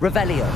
Revelio.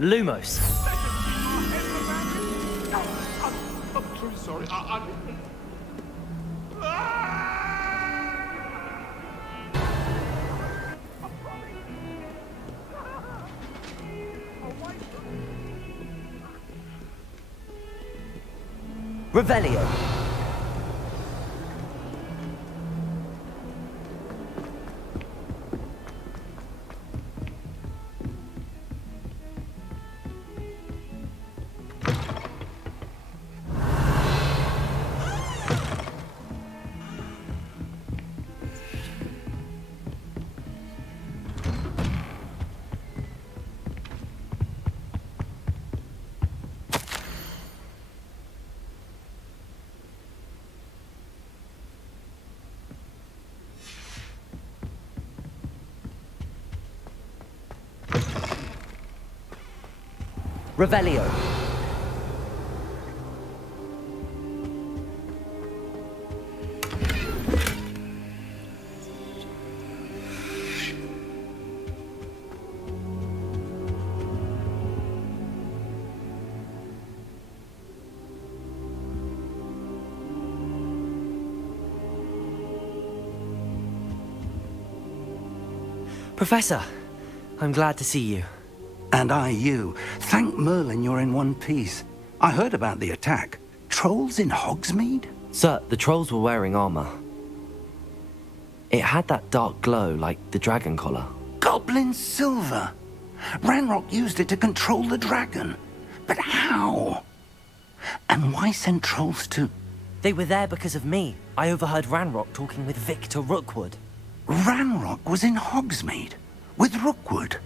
Lumos. I'm truly sorry. Revelio. Revelio. Professor, I'm glad to see you. And I you. Thank Merlin you're in one piece. I heard about the attack. Trolls in Hogsmeade? Sir, the trolls were wearing armor. It had that dark glow like the dragon collar. Goblin silver! Ranrock used it to control the dragon. But how? And why send trolls to... They were there because of me. I overheard Ranrock talking with Victor Rookwood. Ranrock was in Hogsmeade? With Rookwood?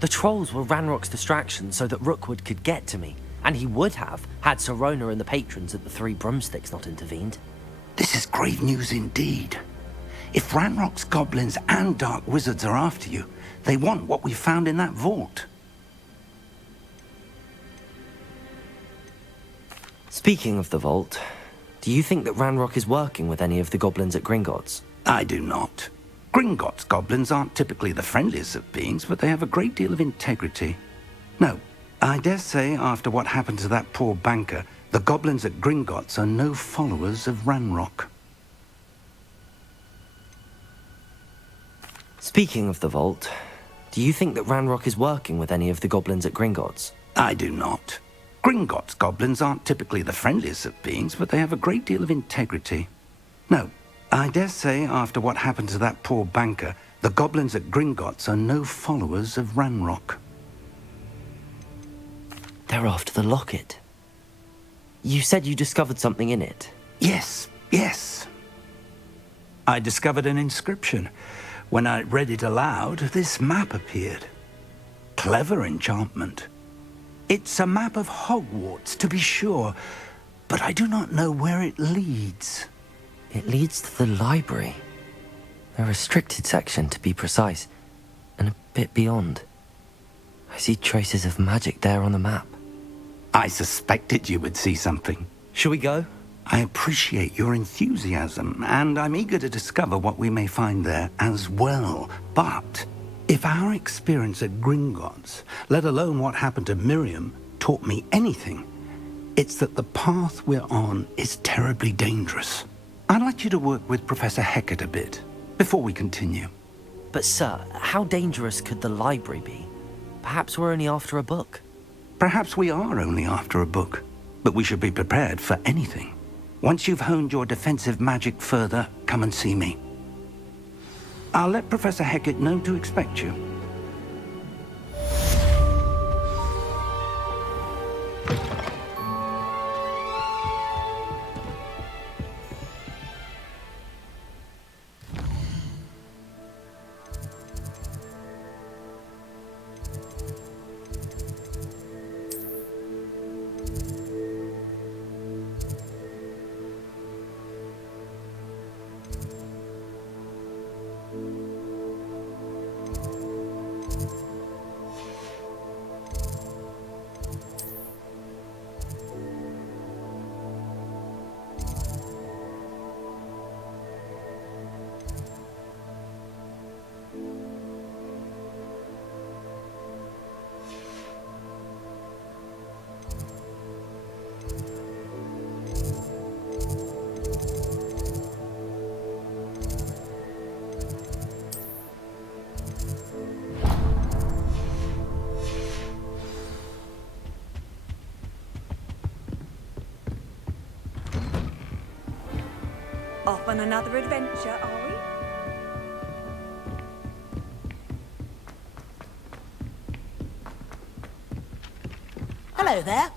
The trolls were Ranrock's distraction so that Rookwood could get to me. And he would have, had Sirona and the patrons at the Three Broomsticks not intervened. This is grave news indeed. If Ranrock's goblins and dark wizards are after you, they want what we found in that vault. Speaking of the vault, do you think that Ranrock is working with any of the goblins at Gringotts? I do not. Gringotts goblins aren't typically the friendliest of beings, but they have a great deal of integrity. No, I dare say after what happened to that poor banker, the goblins at Gringotts are no followers of Ranrock. Speaking of the vault, do you think that Ranrock is working with any of the goblins at Gringotts? I do not. Gringotts goblins aren't typically the friendliest of beings, but they have a great deal of integrity. No, I dare say after what happened to that poor banker, the goblins at Gringotts are no followers of Ranrock. They're after the locket. You said you discovered something in it. Yes. I discovered an inscription. When I read it aloud, this map appeared. Clever enchantment. It's a map of Hogwarts, to be sure, but I do not know where it leads. It leads to the library. A restricted section, to be precise, and a bit beyond. I see traces of magic there on the map. I suspected you would see something. Shall we go? I appreciate your enthusiasm, and I'm eager to discover what we may find there as well. But if our experience at Gringotts, let alone what happened to Miriam, taught me anything, it's that the path we're on is terribly dangerous. I'd like you to work with Professor Hecat a bit, before we continue. But sir, how dangerous could the library be? Perhaps we're only after a book. Perhaps we are only after a book, but we should be prepared for anything. Once you've honed your defensive magic further, come and see me. I'll let Professor Hecat know to expect you. on another adventure, are we? Hello there.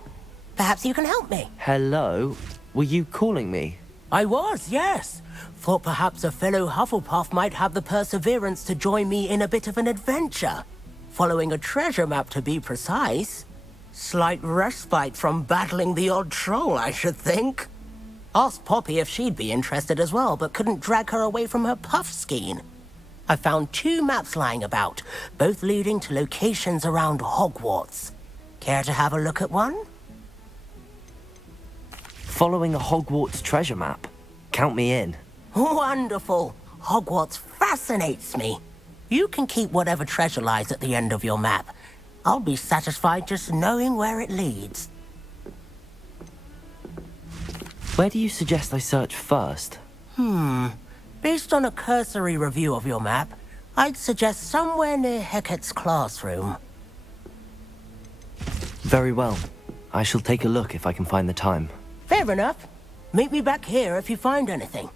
Perhaps you can help me. Hello? Were you calling me? I was, yes. Thought perhaps a fellow Hufflepuff might have the perseverance to join me in a bit of an adventure. Following a treasure map, to be precise. Slight respite from battling the odd troll, I should think. Asked Poppy if she'd be interested as well, but couldn't drag her away from her puff skein. I found 2 maps lying about, both leading to locations around Hogwarts. Care to have a look at one? Following a Hogwarts treasure map? Count me in. Wonderful. Hogwarts fascinates me. You can keep whatever treasure lies at the end of your map. I'll be satisfied just knowing where it leads. Where do you suggest I search first? Based on a cursory review of your map, I'd suggest somewhere near Hecat's classroom. Very well. I shall take a look if I can find the time. Fair enough. Meet me back here if you find anything.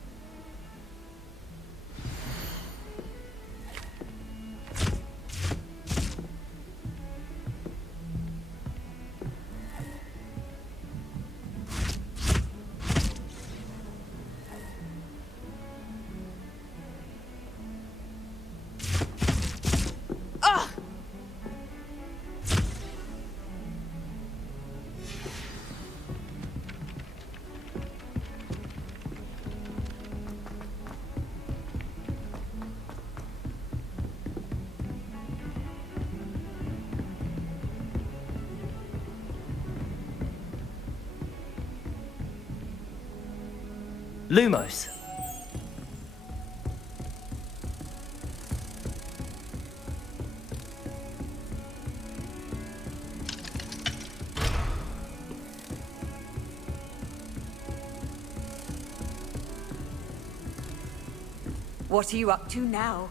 Lumos! What are you up to now?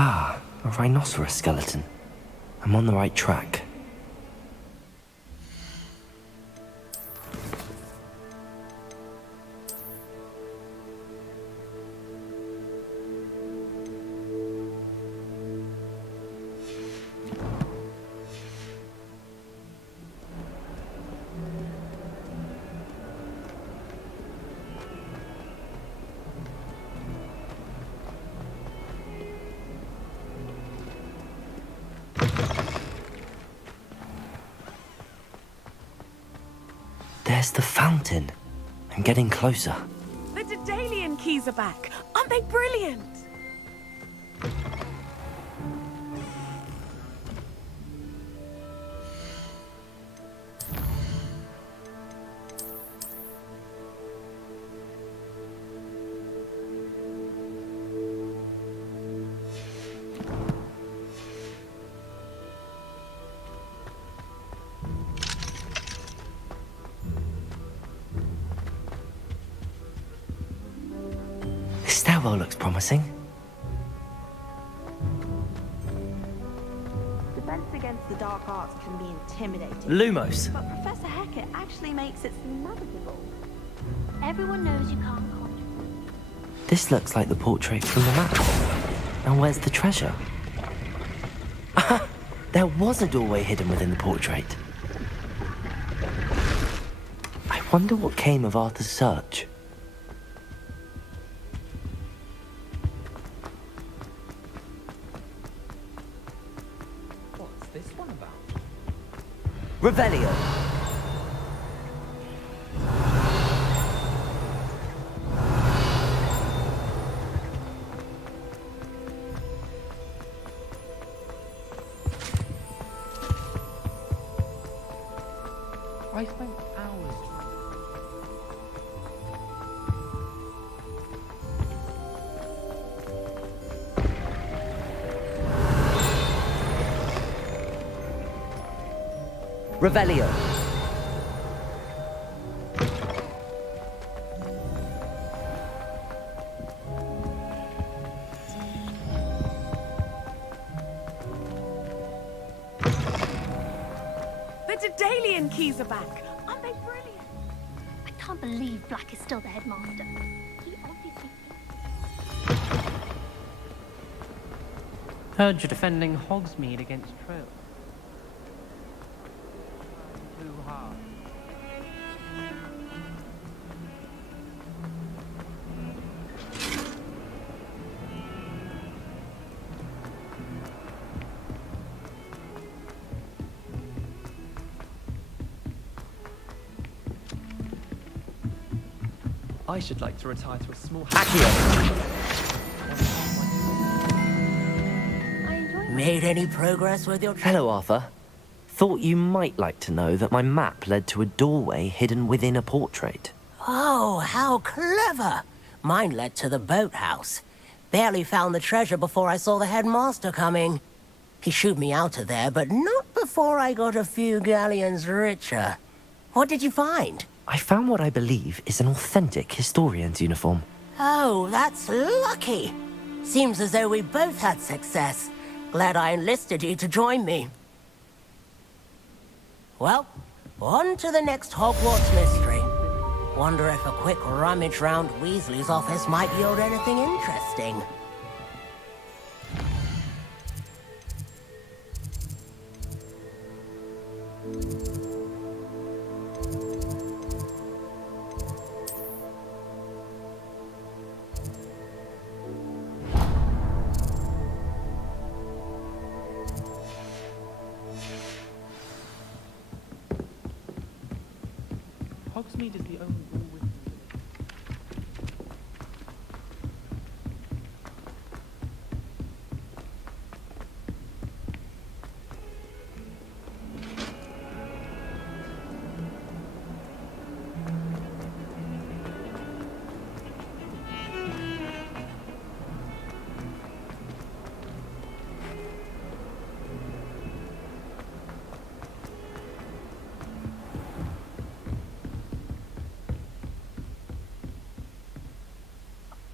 Ah, a rhinoceros skeleton. I'm on the right track. There's the fountain. I'm getting closer. The Daedalian keys are back. Aren't they brilliant? This stairwell looks promising. Defense against the dark arts can be intimidating. Lumos! But Professor Hecat actually makes it navigable. Everyone knows you can't control. This looks like the portrait from the map. And where's the treasure? There was a doorway hidden within the portrait. I wonder what came of Arthur's search. What's this one about? Revelio. I spent hours. Revelio. The Daedalian keys are back. Aren't they brilliant? I can't believe Black is still the headmaster. He obviously... Heard you're defending Hogsmeade against Trill. Too hard. I should like to retire to a small Accio. I enjoy Made any progress with your Hello, Arthur. Thought you might like to know that my map led to a doorway hidden within a portrait. Oh, how clever! Mine led to the boathouse. Barely found the treasure before I saw the headmaster coming. He shooed me out of there, but not before I got a few galleons richer. What did you find? I found what I believe is an authentic historian's uniform. Oh, that's lucky. Seems as though we both had success. Glad I enlisted you to join me. Well, on to the next Hogwarts mystery. Wonder if a quick rummage round Weasley's office might yield anything interesting. Hogsmeade is the only rule with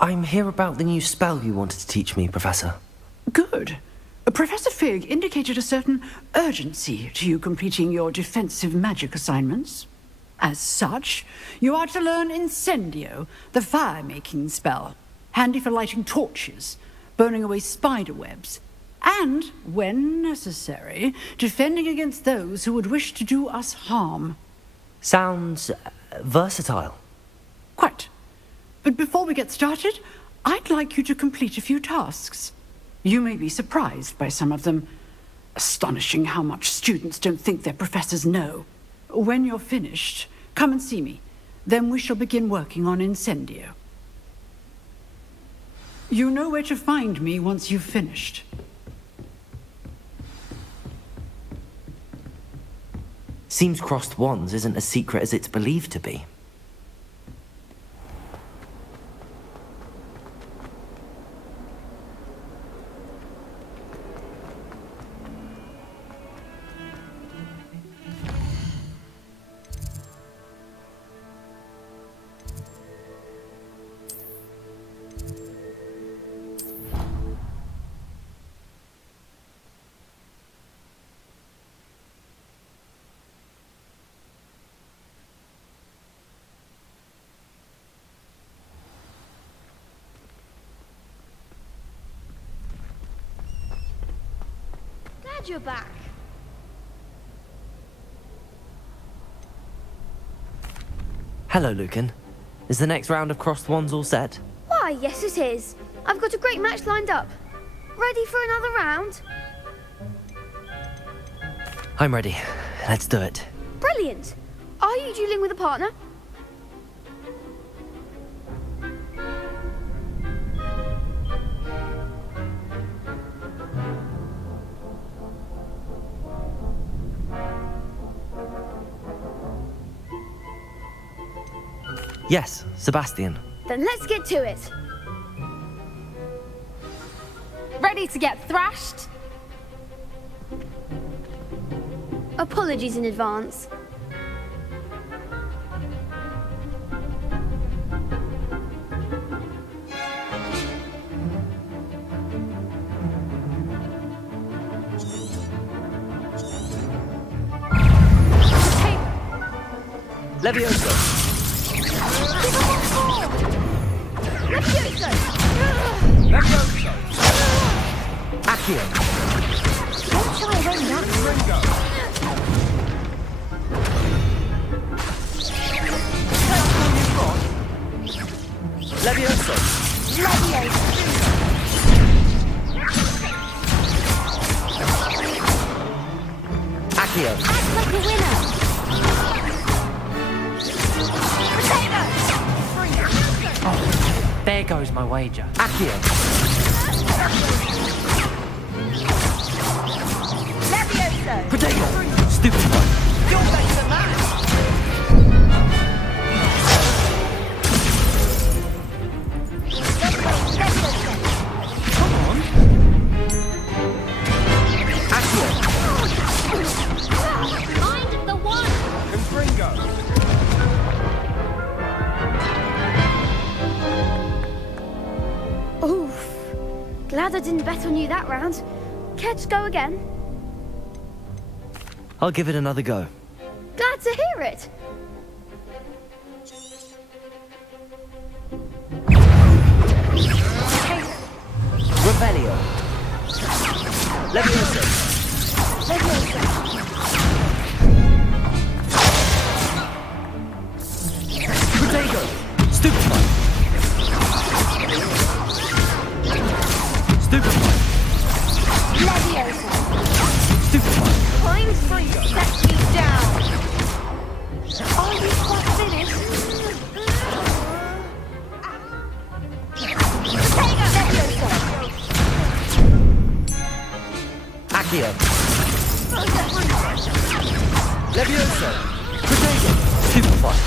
I'm here about the new spell you wanted to teach me, Professor. Good. Professor Fig indicated a certain urgency to you completing your defensive magic assignments. As such, you are to learn Incendio, the fire-making spell, handy for lighting torches, burning away spider webs, and, when necessary, defending against those who would wish to do us harm. Sounds versatile. Quite. But before we get started, I'd like you to complete a few tasks. You may be surprised by some of them. Astonishing how much students don't think their professors know. When you're finished, come and see me. Then we shall begin working on Incendio. You know where to find me once you've finished. Seems crossed wands isn't as secret as it's believed to be. glad you're back. Hello, Lucan. Is the next round of Crossed Wands all set? Why, yes it is. I've got a great match lined up. Ready for another round? I'm ready. Let's do it. Brilliant. Are you dueling with a partner? Yes, Sebastian. Then let's get to it. Ready to get thrashed? Apologies in advance. Levioso! Levioso! Accio! Don't shy away now. Levioso! Accio! Act like a winner. There goes my wager. Accio! Levioso! Potato! Stupid one! You're better than that. Accio! Find the one. Oof. Glad I didn't bet on you that round. Care to go again? I'll give it another go. Glad to hear it. Revelio! Levioso! Potato! Stupid one! Stupid one! Leviosa. Stupid one! Time to set me down. Are you quite finished? Accio! Levioso! Potato! Stupid one!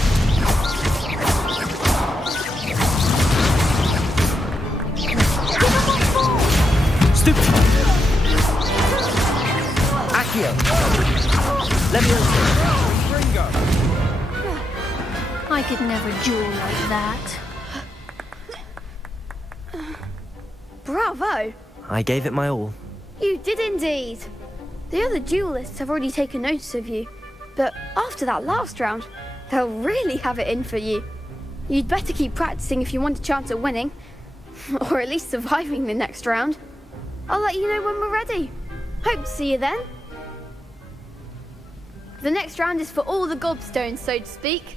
Stupid one! Accio! Levioso! I could never duel like that. Bravo! I gave it my all. You did indeed. The other duelists have already taken notice of you, but after that last round, they'll really have it in for you. You'd better keep practicing if you want a chance at winning, or at least surviving the next round. I'll let you know when we're ready. Hope to see you then. The next round is for all the gobstones, so to speak.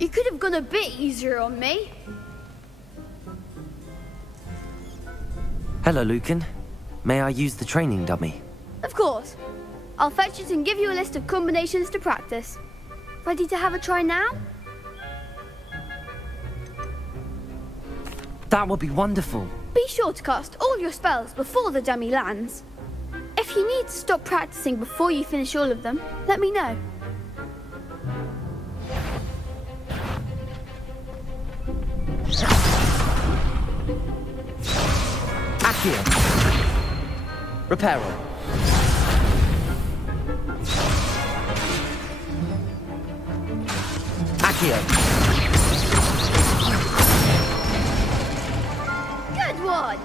You could have gone a bit easier on me. Hello, Lucan. May I use the training dummy? Of course. I'll fetch it and give you a list of combinations to practice. Ready to have a try now? That would be wonderful. Be sure to cast all your spells before the dummy lands. If you need to stop practicing before you finish all of them, let me know. Accio! Reparo! Accio! Good one!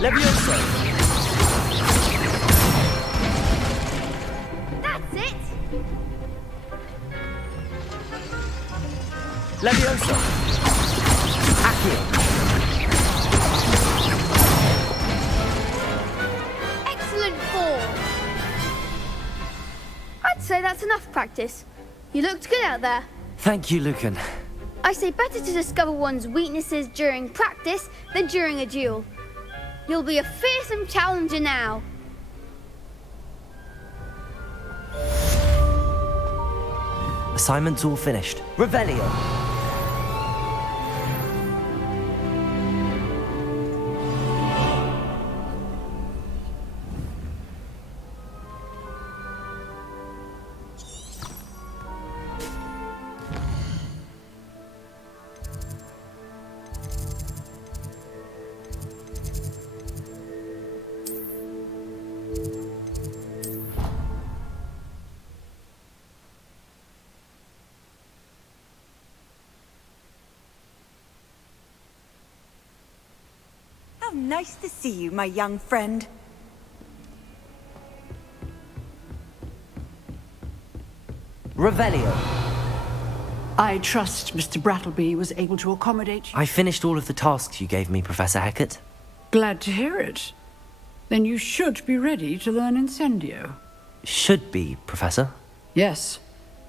Levioso! Levioso! Accio! Excellent form! I'd say that's enough practice. You looked good out there. Thank you, Lucan. I say better to discover one's weaknesses during practice than during a duel. You'll be a fearsome challenger now. Assignment's all finished. Revelio! How nice to see you, my young friend. Revelio! I trust Mr. Brattleby was able to accommodate you. I finished all of the tasks you gave me, Professor Hecat. Glad to hear it. Then you should be ready to learn Incendio. Should be, Professor. Yes.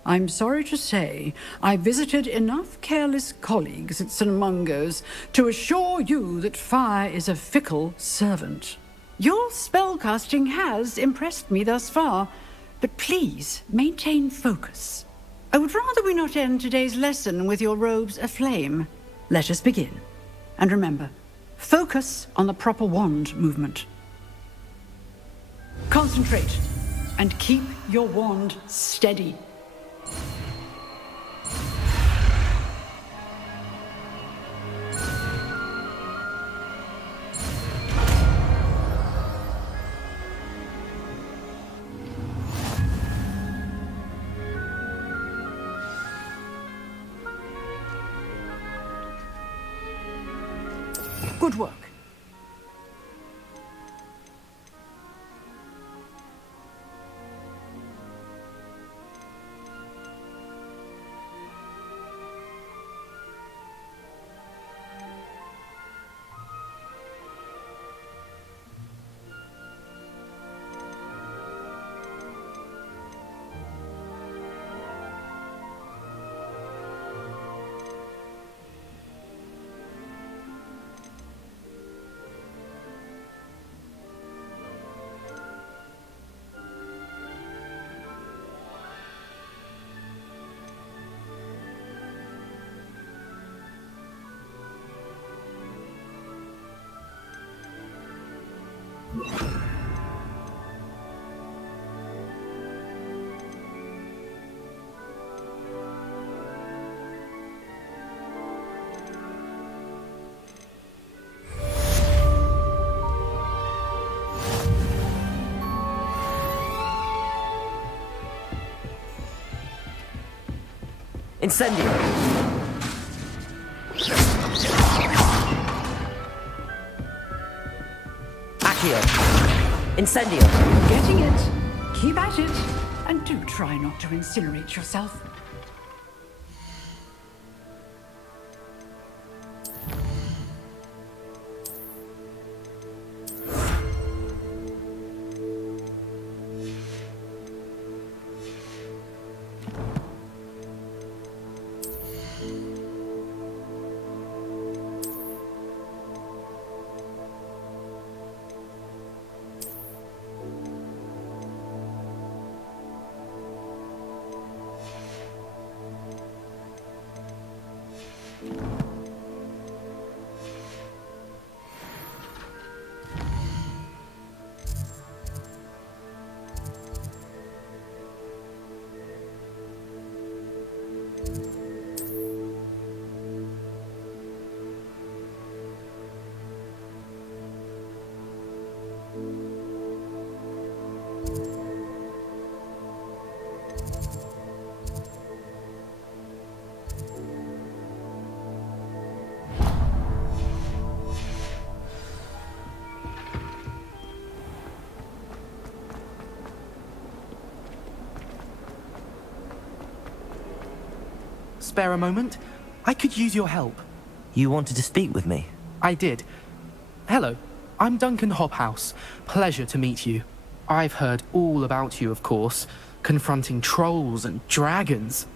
I'm sorry to say, I visited enough careless colleagues at St. Mungo's to assure you that fire is a fickle servant. Your spellcasting has impressed me thus far, but please maintain focus. I would rather we not end today's lesson with your robes aflame. Let us begin. And remember, focus on the proper wand movement. Concentrate, and keep your wand steady. Good work. Incendio! Accio! Incendio! Getting it. Keep at it. And do try not to incinerate yourself. Spare a moment? I could use your help. You wanted to speak with me? I did. Hello, I'm Duncan Hobhouse. Pleasure to meet you. I've heard all about you, of course, confronting trolls and dragons.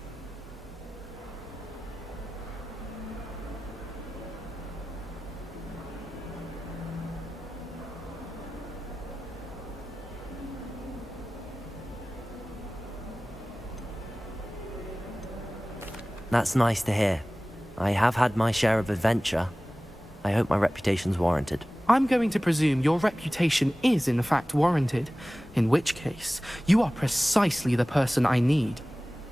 That's nice to hear. I have had my share of adventure. I hope my reputation's warranted. I'm going to presume your reputation is in fact warranted, in which case, you are precisely the person I need.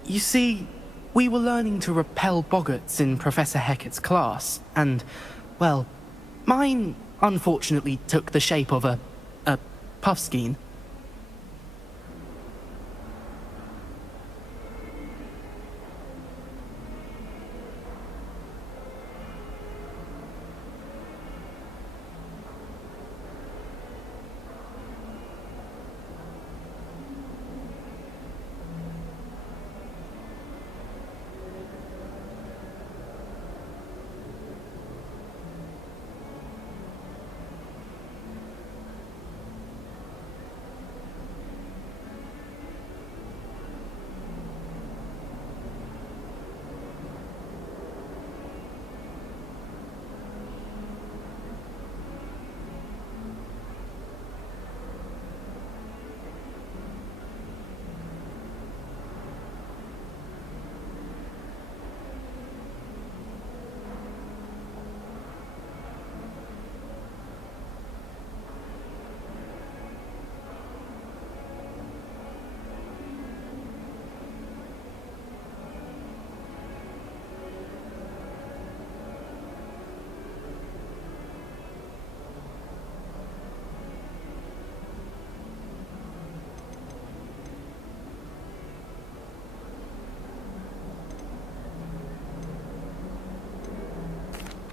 You see, we were learning to repel boggarts in Professor Hecat's class, and, well, mine unfortunately took the shape of a puffskein.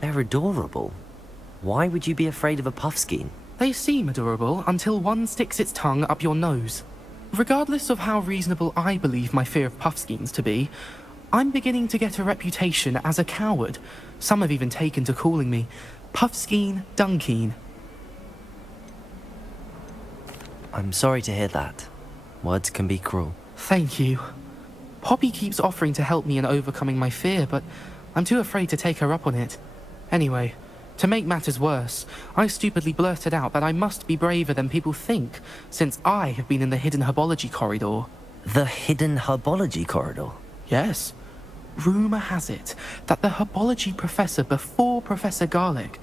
They're adorable. Why would you be afraid of a puffskein? They seem adorable until one sticks its tongue up your nose. Regardless of how reasonable I believe my fear of puffskeins to be, I'm beginning to get a reputation as a coward. Some have even taken to calling me Puffskein Dunkeen. I'm sorry to hear that. Words can be cruel. Thank you. Poppy keeps offering to help me in overcoming my fear, but I'm too afraid to take her up on it. Anyway, to make matters worse, I stupidly blurted out that I must be braver than people think, since I have been in the hidden herbology corridor. The hidden herbology corridor? Yes. Rumour has it that the herbology professor before Professor Garlick